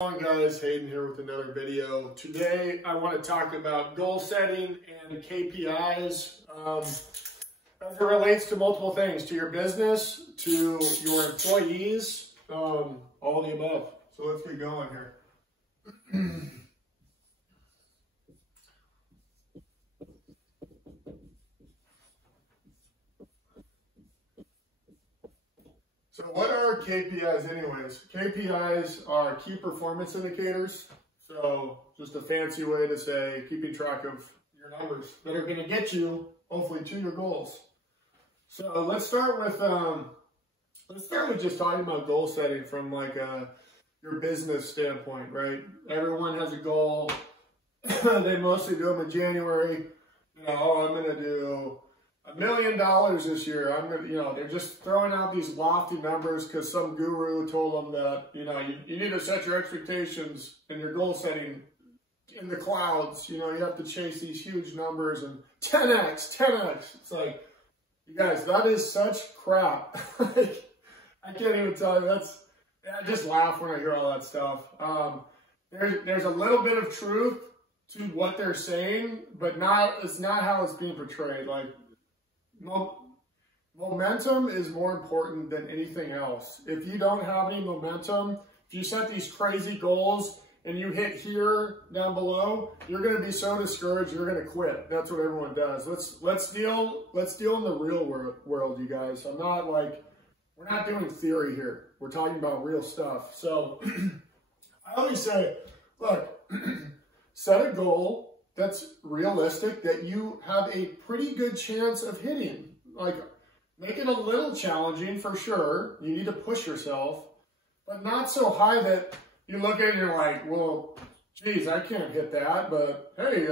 Hi guys, Hayden here with another video. Today I want to talk about goal setting and KPIs as it relates to multiple things, to your business, to your employees, all of the above. So let's get going here. So what are KPIs anyways? KPIs are key performance indicators. So just a fancy way to say keeping track of your numbers that are going to get you hopefully to your goals. So let's start with just talking about goal setting from like your business standpoint, right? Everyone has a goal. They mostly do them in January. You know, oh, I'm going to do $1 million this year. I'm gonna, they're just throwing out these lofty numbers because some guru told them that, you need to set your expectations and your goal setting in the clouds. You have to chase these huge numbers and 10x. It's like, you guys, that is such crap. I can't even tell you. I just laugh when I hear all that stuff. There's a little bit of truth to what they're saying, but it's not how it's being portrayed. Like, momentum is more important than anything else. If you don't have any momentum, if you set these crazy goals and you hit here down below, you're going to be so discouraged you're going to quit. That's what everyone does. Let's deal in the real world, you guys. We're not doing theory here. We're talking about real stuff. So I always say, look, set a goal that's realistic, that you have a pretty good chance of hitting. Like, make it a little challenging for sure. You need to push yourself, but not so high that you look at it and you're like, well, geez, I can't hit that, but hey,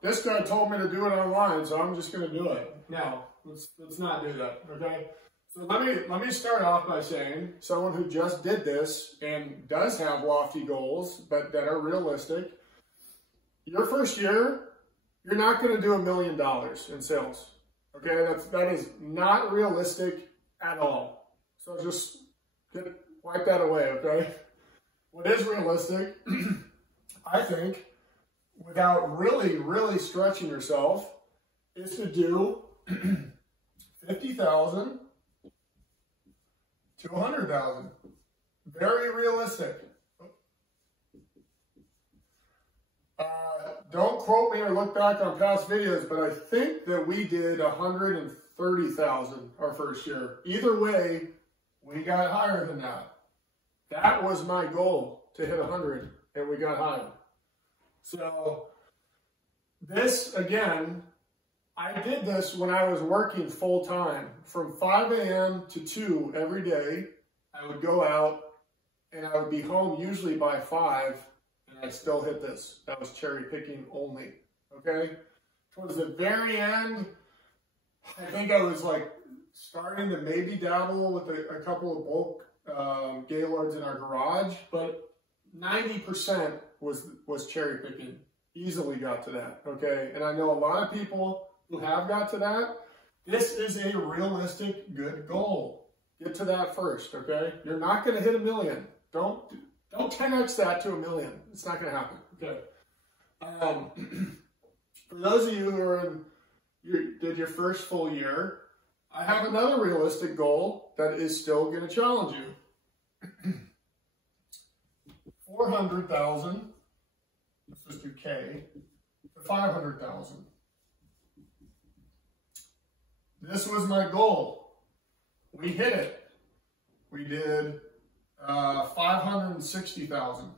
this guy told me to do it online, so I'm just going to do it. No, let's not do that, okay? So let me start off by saying, someone who just did this and does have lofty goals, but that are realistic, your first year, you're not going to do $1 million in sales. Okay, that is not realistic at all. So just wipe that away, okay? What is realistic, I think, without really stretching yourself, is to do 50,000 to 100,000. Very realistic. Don't quote me or look back on past videos, but I think that we did 130,000 our first year. Either way, we got higher than that. That was my goal, to hit 100, and we got higher. So this, again, I did this when I was working full time. From 5 a.m. to 2 every day, I would go out, and I would be home usually by 5, I still hit this. That was cherry picking only, okay? Towards the very end, I think I was like starting to maybe dabble with a couple of bulk Gaylords in our garage, but 90% was cherry picking. Easily got to that, okay? And I know a lot of people who have got to that. This is a realistic, good goal. Get to that first, okay? You're not going to hit $1 million. Don't 10x that to $1 million. It's not going to happen. Okay. For those of you who did your first full year, I have another realistic goal that is still going to challenge you. 400,000. Let's just do K to 500,000. This was my goal. We hit it. We did 560,000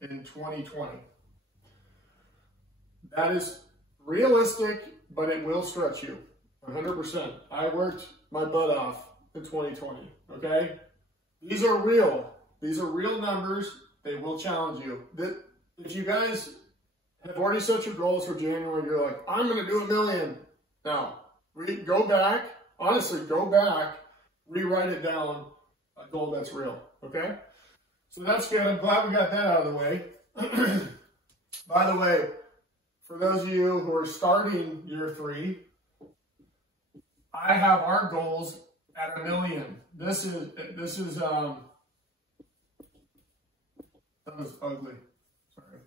in 2020. That is realistic, but it will stretch you 100%. I worked my butt off in 2020, okay? These are real. These are real numbers. They will challenge you. If you guys have already set your goals for January, you're like, I'm going to do $1 million. Now, go back, honestly, rewrite it down. A goal that's real, okay? So that's good. I'm glad we got that out of the way. By the way, for those of you who are starting year 3, I have our goals at $1 million. This is That was ugly. Sorry.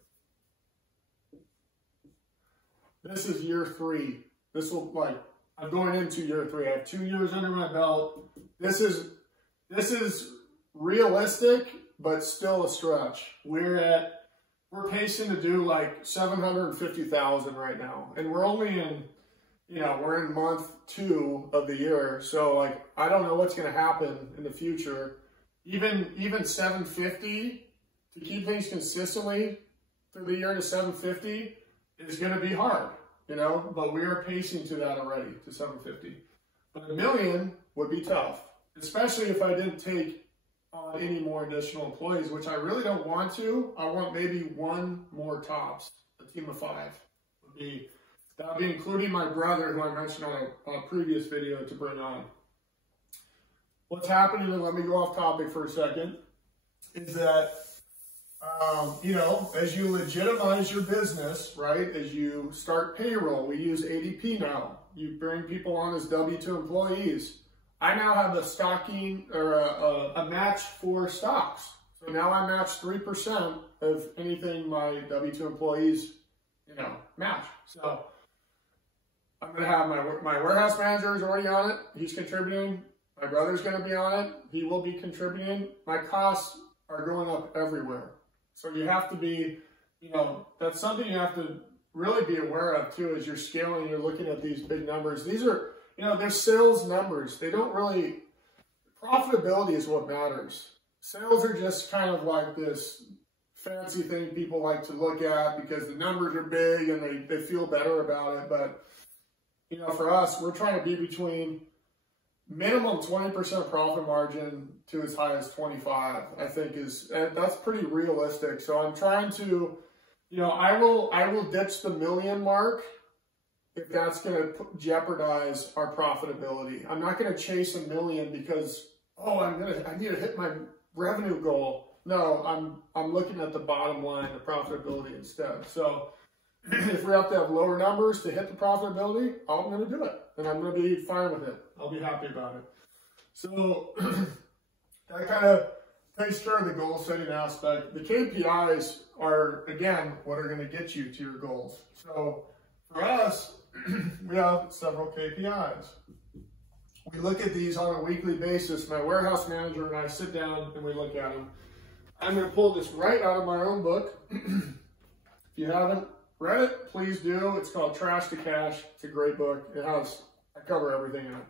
This is year 3. This will, like, I'm going into year 3. I have 2 years under my belt. This is realistic, but still a stretch. We're pacing to do like 750,000 right now. And we're only in, we're in month 2 of the year. So like, I don't know what's going to happen in the future. Even 750 to keep things consistently through the year to 750 is going to be hard, but we are pacing to that already, to 750. But $1 million would be tough, especially if I didn't take on any more additional employees, which I really don't want to. I want maybe 1 more tops, a team of 5. That would be including my brother, who I mentioned on a previous video, to bring on. What's happening, and let me go off topic for a second, is that, as you legitimize your business, right, as you start payroll, we use ADP now. You bring people on as W-2 employees. I now have a stocking or a match for stocks. So now I match 3% of anything my W-2 employees, match. So I'm going to have my warehouse manager is already on it. He's contributing. My brother's going to be on it. He will be contributing. My costs are going up everywhere. So you have to be, that's something you have to really be aware of too as you're scaling, you're looking at these big numbers. These are, they're sales numbers. They don't really, profitability is what matters. Sales are just kind of like this fancy thing people like to look at because the numbers are big and they feel better about it. But, for us, we're trying to be between minimum 20% profit margin to as high as 25, I think that's pretty realistic. So I'm trying to, I will ditch the $1 million mark if that's going to jeopardize our profitability. I'm not going to chase $1 million because, I need to hit my revenue goal. No, I'm looking at the bottom line, the profitability instead. So if we have to have lower numbers to hit the profitability, I'm going to do it. And I'm going to be fine with it. I'll be happy about it. So that kind of takes care of the goal setting aspect. The KPIs are, again, what are going to get you to your goals. So for us, we have several KPIs. We look at these on a weekly basis. My warehouse manager and I sit down and we look at them. I'm going to pull this right out of my own book. If you haven't read it, please do. It's called Trash to Cash. It's a great book. I cover everything in it.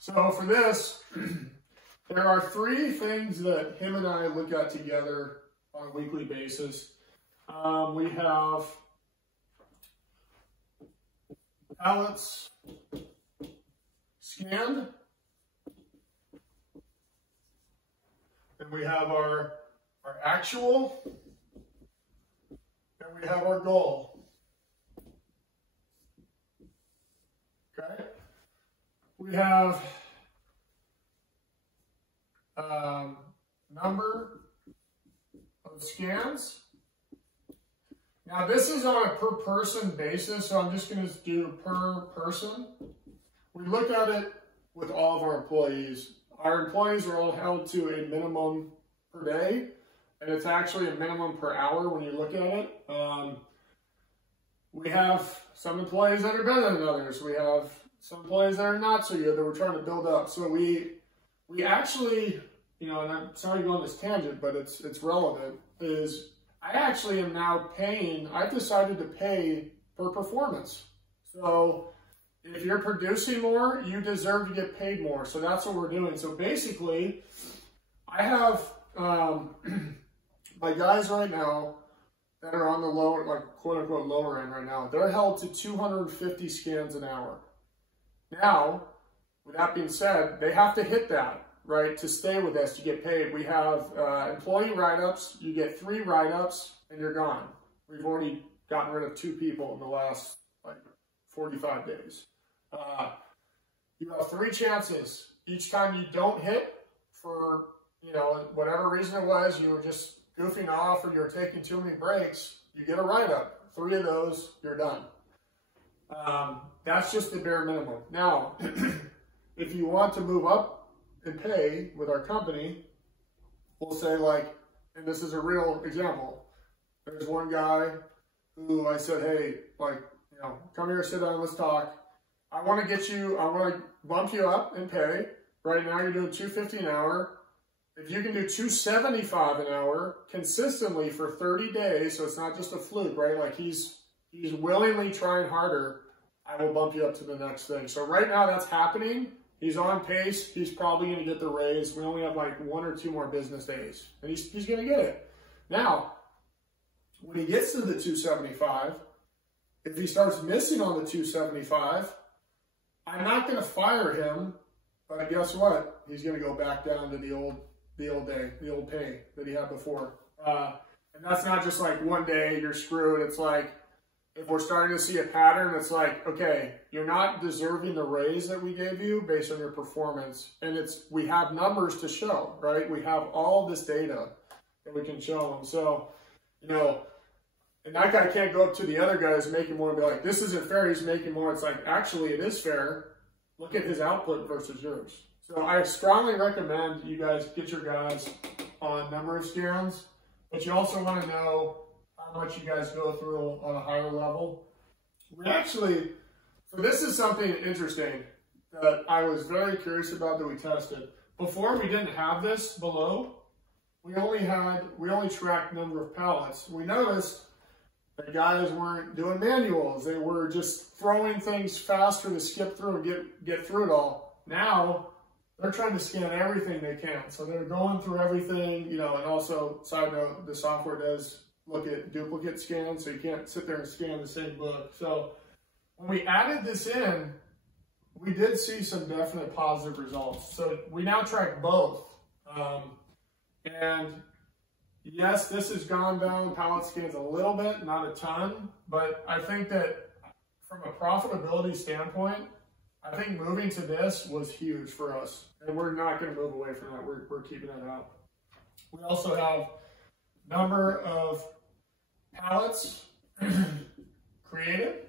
So for this, there are 3 things that him and I look at together on a weekly basis. We have pallets scanned, and we have our actual, and we have our goal. Okay? We have number of scans. Now this is on a per person basis, so I'm just going to do per person. We look at it with all of our employees. Our employees are all held to a minimum per day, and it's actually a minimum per hour when you look at it. We have some employees that are better than others. We have some employees that are not so good that we're trying to build up. So we actually, and I'm sorry to go on this tangent, but it's relevant, is I actually am now paying, I've decided to pay per performance. So if you're producing more, you deserve to get paid more. So that's what we're doing. So basically, I have my guys right now that are on the lower, like quote unquote lower end right now, they're held to 250 scans an hour. Now, with that being said, they have to hit that, right, to stay with us, to get paid. We have employee write-ups. You get 3 write-ups and you're gone. We've already gotten rid of 2 people in the last 45 days. You have 3 chances. Each time you don't hit for, whatever reason it was, you were just goofing off or you're taking too many breaks, you get a write-up. 3 of those, you're done. That's just the bare minimum. Now, if you want to move up and pay with our company, we'll say and this is a real example. There's one guy who I said, hey, like, you know, come here, sit down, let's talk. I want to bump you up in pay. Right now you're doing $250 an hour. If you can do $275 an hour consistently for 30 days, so it's not just a fluke, right? Like he's willingly trying harder, I will bump you up to the next thing. So right now that's happening. He's on pace. He's probably going to get the raise. We only have like 1 or 2 more business days, and he's going to get it. Now, when he gets to the 275, if he starts missing on the 275, I'm not going to fire him, but guess what? He's going to go back down to the old pay that he had before. And that's not just like one day you're screwed. It's like, if we're starting to see a pattern, it's like, okay, you're not deserving the raise that we gave you based on your performance. And we have numbers to show, right? We have all this data that we can show them. So, you know, and that guy can't go up to the other guys making more and be like, this isn't fair, he's making more. It's like, actually, it is fair. Look at his output versus yours. So I strongly recommend you guys get your guys on number of scans, but you also want to know how much you guys go through on a higher level. We actually, so this is something interesting that I was very curious about that we tested. Before we didn't have this below, we only tracked number of pallets. We noticed that guys weren't doing manuals. They were just throwing things faster to skip through and get through it all. Now, they're trying to scan everything they can. So they're going through everything, you know, and also, side note, the software does look at duplicate scans, so you can't sit there and scan the same book. So when we added this in, we did see some definite positive results. So we now track both. And yes, this has gone down pallet scans a little bit, not a ton, but I think that from a profitability standpoint, I think moving to this was huge for us, and we're not going to move away from that. We're keeping it out. We also have number of pallets created.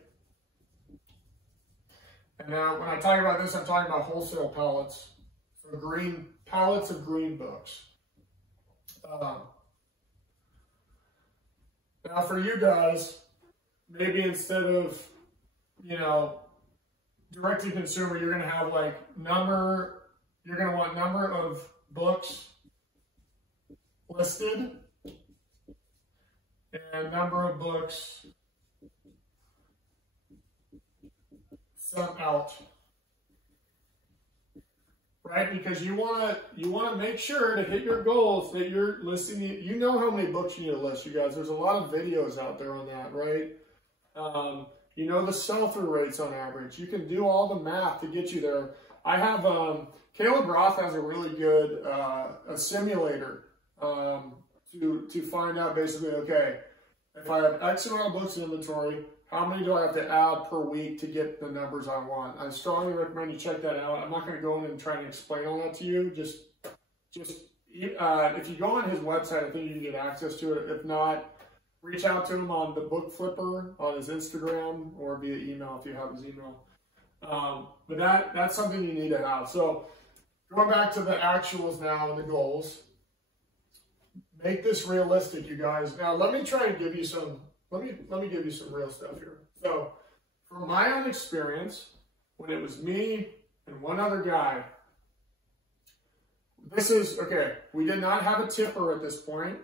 And now when I talk about this, I'm talking about wholesale pallets. So pallets of green books. Now for you guys, maybe instead of, you know, direct to consumer, you're going to have like you're going to want number of books listed and number of books sent out, right? Because you want to make sure to hit your goals that you're listing. You know how many books you need to list, you guys. There's a lot of videos out there on that, right? You know the sell-through rates on average. You can do all the math to get you there. I have Caleb Roth has a really good a simulator to find out basically, okay, if I have X amount of books in inventory, how many do I have to add per week to get the numbers I want? I strongly recommend you check that out. I'm not going to go in and try and explain all that to you. Just if you go on his website, I think you can get access to it. If not, reach out to him on the Book Flipper, on his Instagram, or via email if you have his email. But that's something you need to have. So going back to the actuals now and the goals, make this realistic, you guys. Now let me try and give you some, let me give you some real stuff here. So from my own experience, when it was me and one other guy, this is, okay, we did not have a tipper at this point.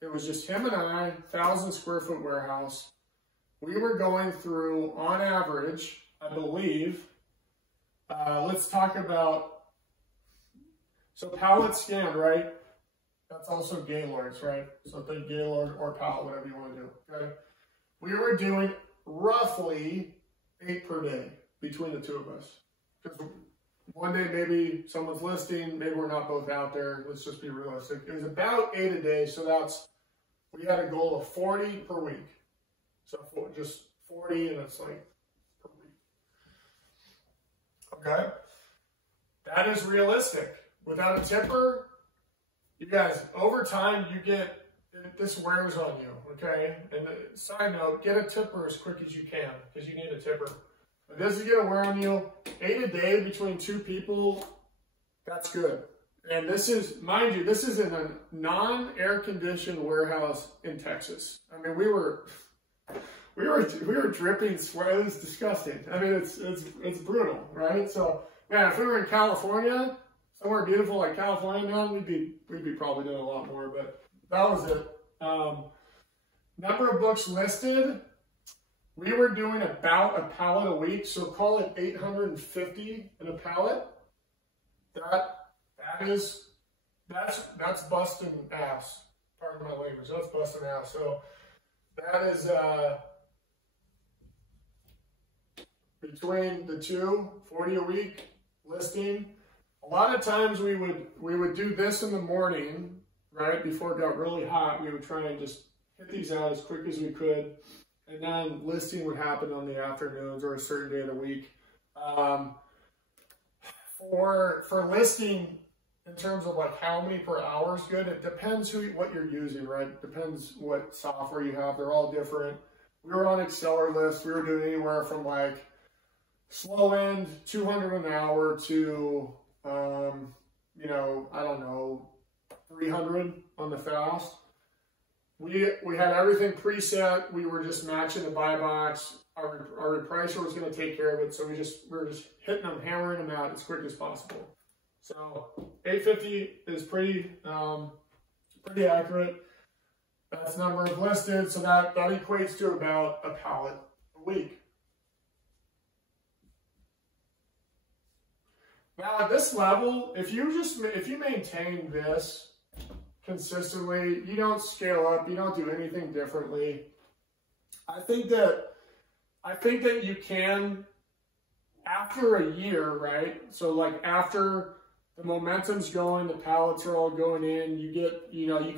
It was just him and I, 1,000 square foot warehouse. We were going through, on average, I believe, let's talk about, so pallet scan, right? That's also Gaylords, right? So think Gaylord or pallet, whatever you want to do, okay? We were doing roughly 8 per day between the two of us. Because one day maybe someone's listing, maybe we're not both out there. Let's just be realistic. It was about 8 a day, so we had a goal of 40 per week. So just 40, and it's like per week. Okay? That is realistic. Without a tipper, you guys, over time, this wears on you, okay? And side note, get a tipper as quick as you can, because you need a tipper. But this is gonna wear on you. 8 a day between 2 people, that's good. And this is, mind you, this is in a non-air conditioned warehouse in Texas. I mean, we were dripping sweat. It was disgusting. I mean, it's brutal, right? So, man, if we were in California, somewhere beautiful like California now, we'd be probably doing a lot more. But that was it. Number of books listed. We were doing about a pallet a week, so call it 850 in a pallet. That's busting ass. Pardon my language. That's busting ass. So that is between the two, 40 a week listing. A lot of times we would do this in the morning, right before it got really hot. We would try and just hit these out as quick as we could. And then listing would happen on the afternoons or a certain day of the week. For listing, in terms of like how many per hour is good, it depends what you're using, right? It depends what software you have. They're all different. We were on Accelerlist. We were doing anywhere from like slow end 200 an hour to you know, I don't know, 300 on the fast. We had everything preset. We were just matching the buy box. Our repricer was going to take care of it, so we were just hitting them, hammering them out as quick as possible. So 850 is pretty accurate. That's number of listed, so that equates to about a pallet a week. Now at this level, if you maintain this consistently, you don't scale up, you don't do anything differently, I think that you can, after a year, right? So like after the momentum's going, the pallets are all going in, you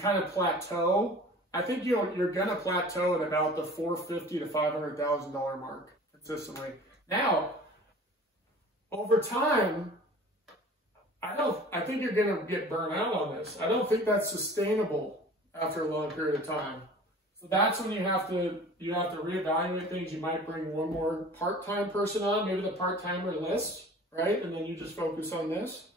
kind of plateau. I think you're gonna plateau at about the $450,000 to $500,000 mark consistently. Now, over time, I think you're gonna get burnt out on this. I don't think that's sustainable after a long period of time. So that's when you have to reevaluate things. You might bring one more part-time person on, maybe the part-timer list, right? And then you just focus on this.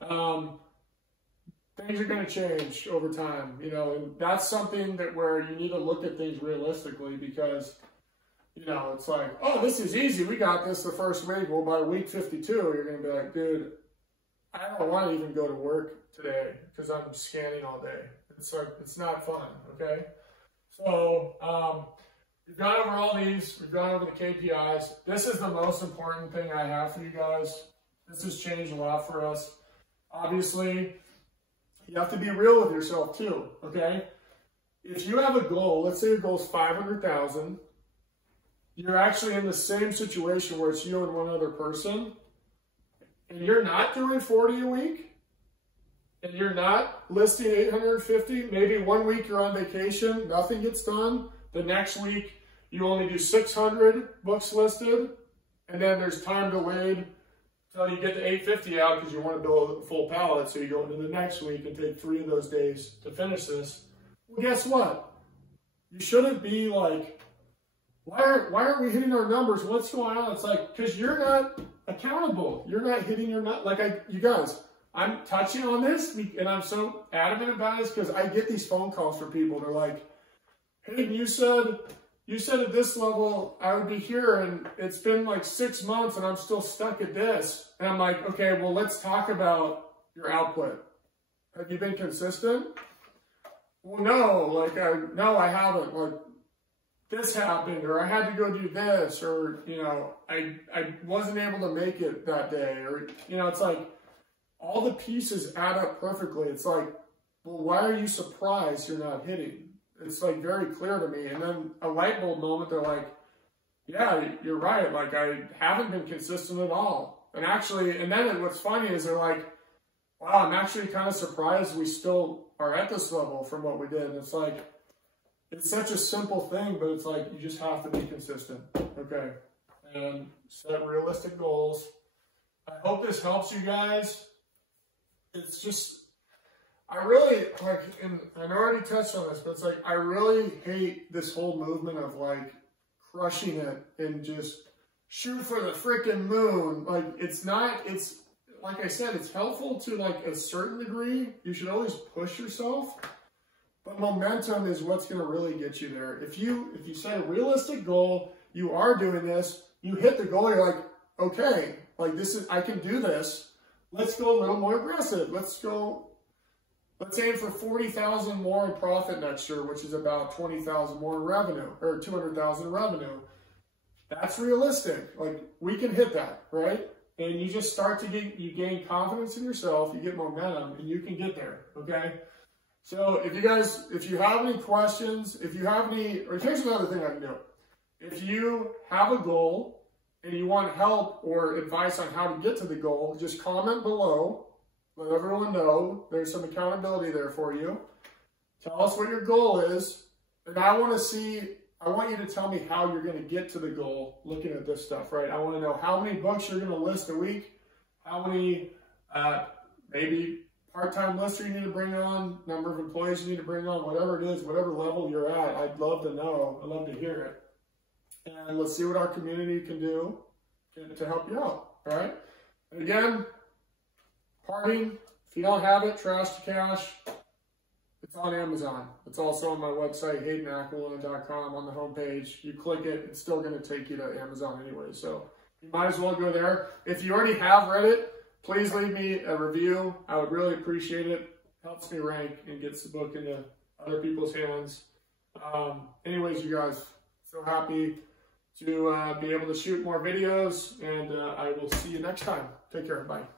Things are going to change over time, you know, and that's something where you need to look at things realistically, because, you know, it's like, oh, this is easy. We got this the first week. Well, by week 52, you're going to be like, dude, I don't want to even go to work today because I'm scanning all day. It's like, it's not fun, okay? So we've gone over all these. We've gone over the KPIs. This is the most important thing I have for you guys. This has changed a lot for us. Obviously, you have to be real with yourself too, okay? If you have a goal, let's say your goal is 500,000, you're actually in the same situation where it's you and one other person, and you're not doing 40 a week, and you're not listing 850, maybe 1 week you're on vacation, nothing gets done. The next week, you only do 600 books listed, and then there's time delayed until you get the 850 out because you want to build a full pallet, so you go into the next week and take 3 of those days to finish this. Well, guess what? You shouldn't be like, why aren't we hitting our numbers? What's going on? It's like, because you're not accountable. You're not hitting your you guys, I'm touching on this, and I'm so adamant about this because I get these phone calls from people. They're like, Hayden, you said at this level I would be here, and it's been like 6 months and I'm still stuck at this. And I'm like, okay, well, let's talk about your output. Have you been consistent? Well, no, no, I haven't. Like, this happened, or I had to go do this, or, you know, I wasn't able to make it that day, or, you know, it's like all the pieces add up perfectly. It's like, well, why are you surprised you're not hitting? It's like very clear to me. And then a light bulb moment, they're like, yeah, you're right. Like, I haven't been consistent at all. And then what's funny is they're like, wow, I'm actually kind of surprised we still are at this level from what we did. And it's like, it's such a simple thing, but it's like, you just have to be consistent. Okay. And set realistic goals. I hope this helps you guys. It's just, I really, like, and I already touched on this, but it's like, I really hate this whole movement of like crushing it and just shoot for the freaking moon. Like, it's like I said, it's helpful to like a certain degree. You should always push yourself, but momentum is what's going to really get you there. If you set a realistic goal, you are doing this, you hit the goal, you're like, okay, like I can do this. Let's go a little more aggressive. Let's aim for 40,000 more in profit next year, which is about 20,000 more in revenue, or 200,000 in revenue. That's realistic. Like, we can hit that, right? And you just start to you gain confidence in yourself, you get momentum, and you can get there, okay? So if you have any questions, or here's another thing I can do. If you have a goal and you want help or advice on how to get to the goal, just comment below. Let everyone know there's some accountability there for you. Tell us what your goal is. And I want you to tell me how you're going to get to the goal looking at this stuff, right? I want to know how many books you're going to list a week, how many maybe part-time lister you need to bring on, number of employees you need to bring on, whatever it is, whatever level you're at. I'd love to know. I'd love to hear it. And let's see what our community can do to help you out, all right? And again, parting, if you don't have it, Trash to Cash, it's on Amazon. It's also on my website, haydenaquilon.com, on the homepage. You click it, it's still going to take you to Amazon anyway, so you might as well go there. If you already have read it, please leave me a review. I would really appreciate it. Helps me rank and gets the book into other people's hands. Anyways, you guys, so happy to be able to shoot more videos, and I will see you next time. Take care. Bye.